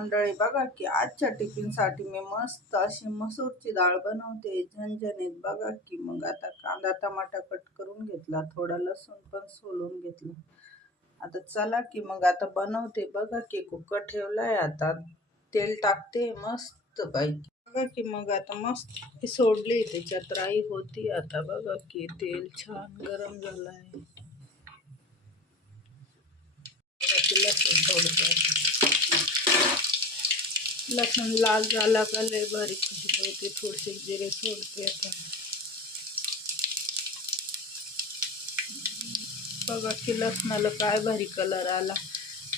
मंडळी, बघा की आजच्या टिफिनसाठी मी मस्त अशी मसूरची डाळ बनवते, झणझणीत. बघा की मग आता कांदा टमाटा कट करून घेतला, थोडा लसूण पण सोलून घेतलं. आता चला की मग आता बनवते. बघा की कुकर ठेवलाय, आता तेल टाकते मस्त पैकी. बघा की मग आता मस्त सोडली, त्याच्यात राई होती. आता बघा की तेल छान गरम झालंय. लसूण सोडते, लसूण लाल झाला का लय बारीक होते, थोडेसे जिरे सोडते. आता बघा की लसणाला काय भारी कलर आला.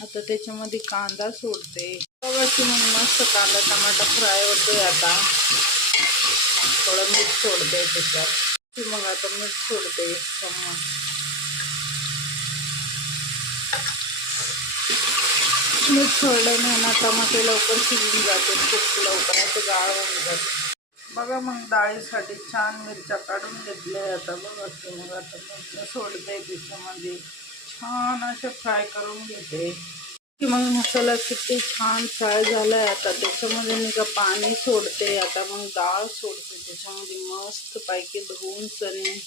आता त्याच्यामध्ये कांदा सोडते. बघा की मग मस्त कांदा टमाटा फ्राय होतोय. आता थोडं मीठ सोडते त्याच्यात. मग आता मीठ सोडते एक चम्मच. मीठ सोडल्याने ना टमाटे लवकर शिजून जाते, खूप लवकर असं गाळ होऊन जाते. बघा मग डाळीसाठी छान मिरच्या काढून घेतल्या. आता बघा की मग आता मिरच्या सोडते त्याच्यामध्ये, छान असे फ्राय करून घेते की मग मसाला किती छान फ्राय झालाय. आता त्याच्यामध्ये मी का पाणी सोडते. आता मग डाळ सोडते त्याच्यामध्ये मस्त पैकी धुवून चणे.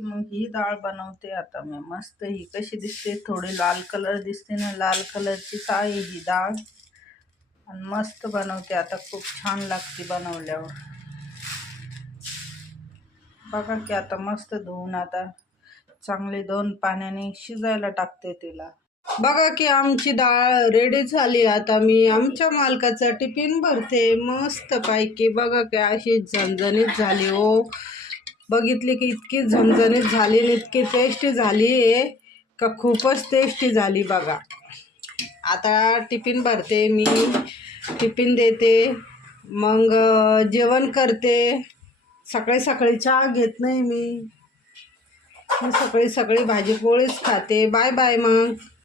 मग ही डाळ बनवते आता मी मस्त. ही कशी दिसते, थोडी लाल कलर दिसते ना, लाल कलरचीच आहे ही डाळ. आणि मस्त बनवते आता, खूप छान लागते बनवल्यावर. बघा की आता मस्त धुवून आता चांगली 2 पाण्याने शिजायला टाकते तिला. बघा की आमची डाळ रेडी झाली. आता मी आमच्या मालकाचा टिफिन भरते मस्त पैकी. बघा की अशी झणझणीत झाली हो. बघितली की इतकी झणझणीत झाली आणि इतकी टेस्टी झाली आहे का, खूपच टेस्टी झाली. बघा आता टिफिन भरते मी, टिफिन देते, मग जेवण करते. सकाळी सकाळी चहा घेत नाही मी सकाळी सकाळी भाजी पोळीच खाते. बाय बाय मग.